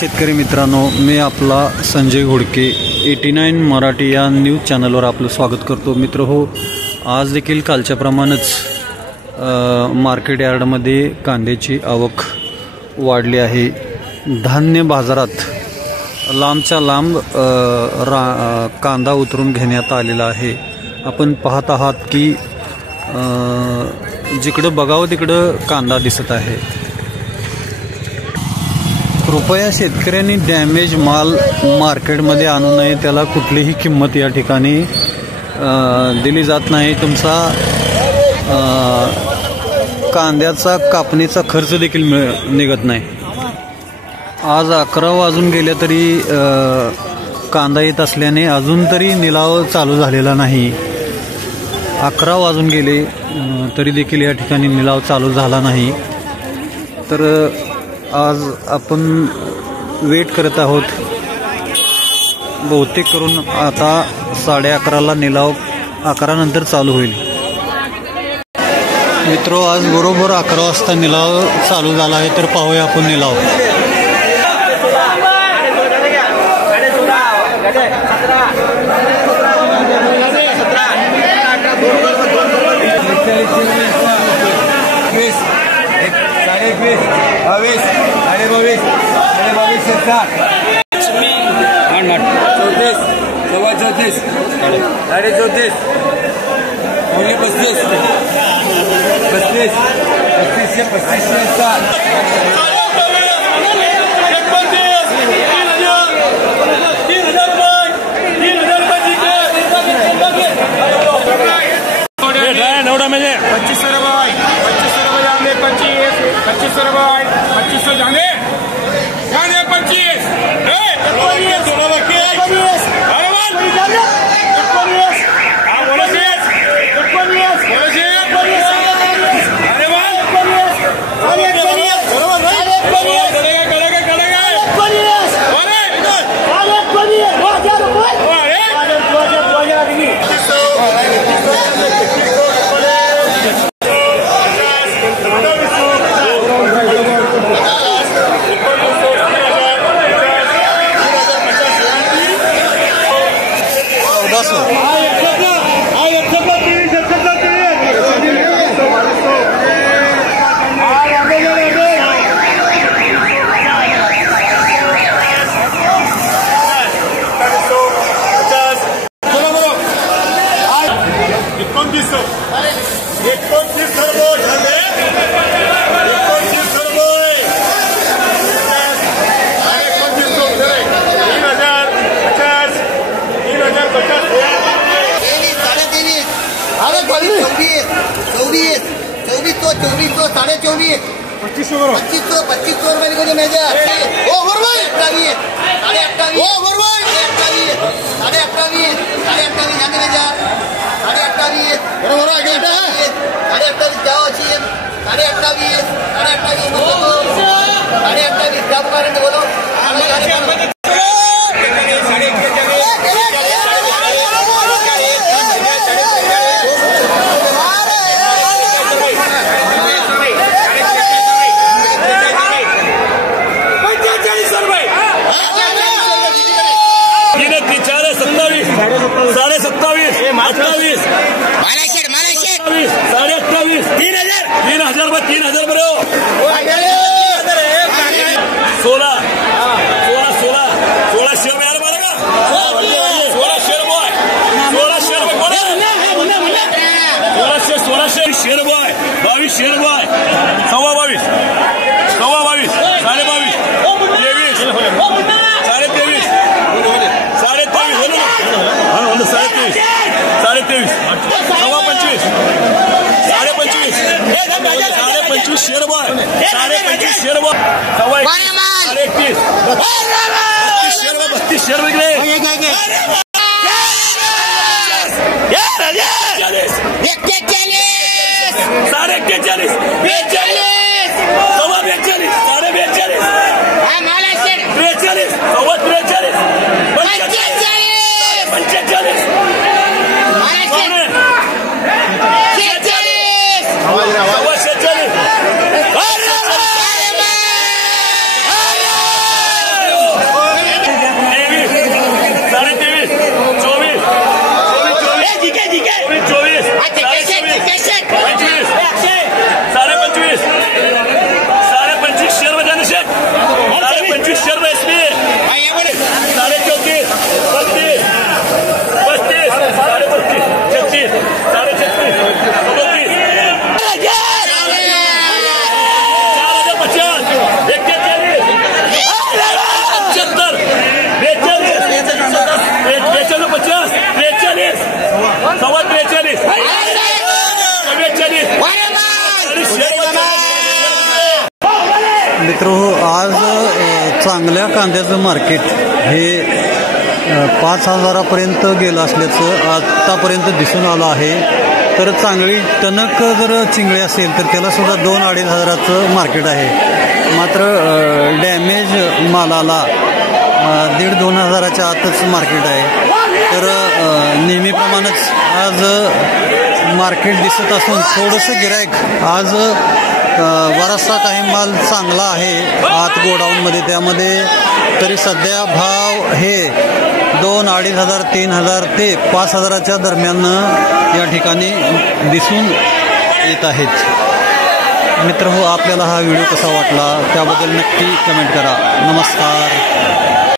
शेतकरी मित्रांनो, मी आपला संजय घोडके 89 मराठी या न्यूज चॅनलवर आपलं स्वागत करतो. मित्र हो, आज देखील कालच्याप्रमाणेच मार्केट यार्डमध्ये कांद्याची आवक वाढली आहे. धान्य बाजारात लांबच्या लांब कांदा उतरून घेण्यात आलेला आहे. आपण पाहत आहात की जिकडं बघावं तिकडं कांदा दिसत आहे. कृपया शेतकऱ्यांनी डॅमेज माल मार्केटमध्ये आणू नये. त्याला कुठलीही किंमत या ठिकाणी दिली जात नाही. तुमचा कांद्याचा कापणीचा खर्च देखील निघत नाही. आज 11 वाजून गेले तरी कांदा येत असल्याने अजून तरी निलाव चालू झालेला नाही. 11 वाजून गेले तरी देखील या ठिकाणी निलाव चालू झाला नाही. तर आज आपण वेट करत आहोत. बहुतेक करून आता 11:30ला निलाव 11 नंतर चालू होईल. मित्रो, आज बरोबर 11 वाजता निलाव चालू झाला आहे. तर पाहूया आपण निलाव. चांगल्या कांद्याचं मार्केट हे 5,000पर्यंत गेलं असल्याचं आत्तापर्यंत दिसून आलं आहे. तर चांगली टणक जर चिंगळी असेल तर त्याला सुद्धा 2-2.5 हजाराचं मार्केट आहे. मात्र डॅमेज मालाला 1,500-2 हजाराच्या आतच मार्केट आहे. तर नेहमीप्रमाणेच आज मार्केट दिसत असून थोडंसं गिराईक आज बराचसा काही माल चांगला आहे आत गोडाऊनमध्ये. त्यामध्ये तरी सध्या भाव हे 2-2.5 हजार 3 हजार ते 5 हजाराच्या दरम्यान या ठिकाणी दिसून येत आहेत. मित्र हो, आपल्याला हा व्हिडिओ कसा वाटला त्याबद्दल नक्की कमेंट करा. नमस्कार.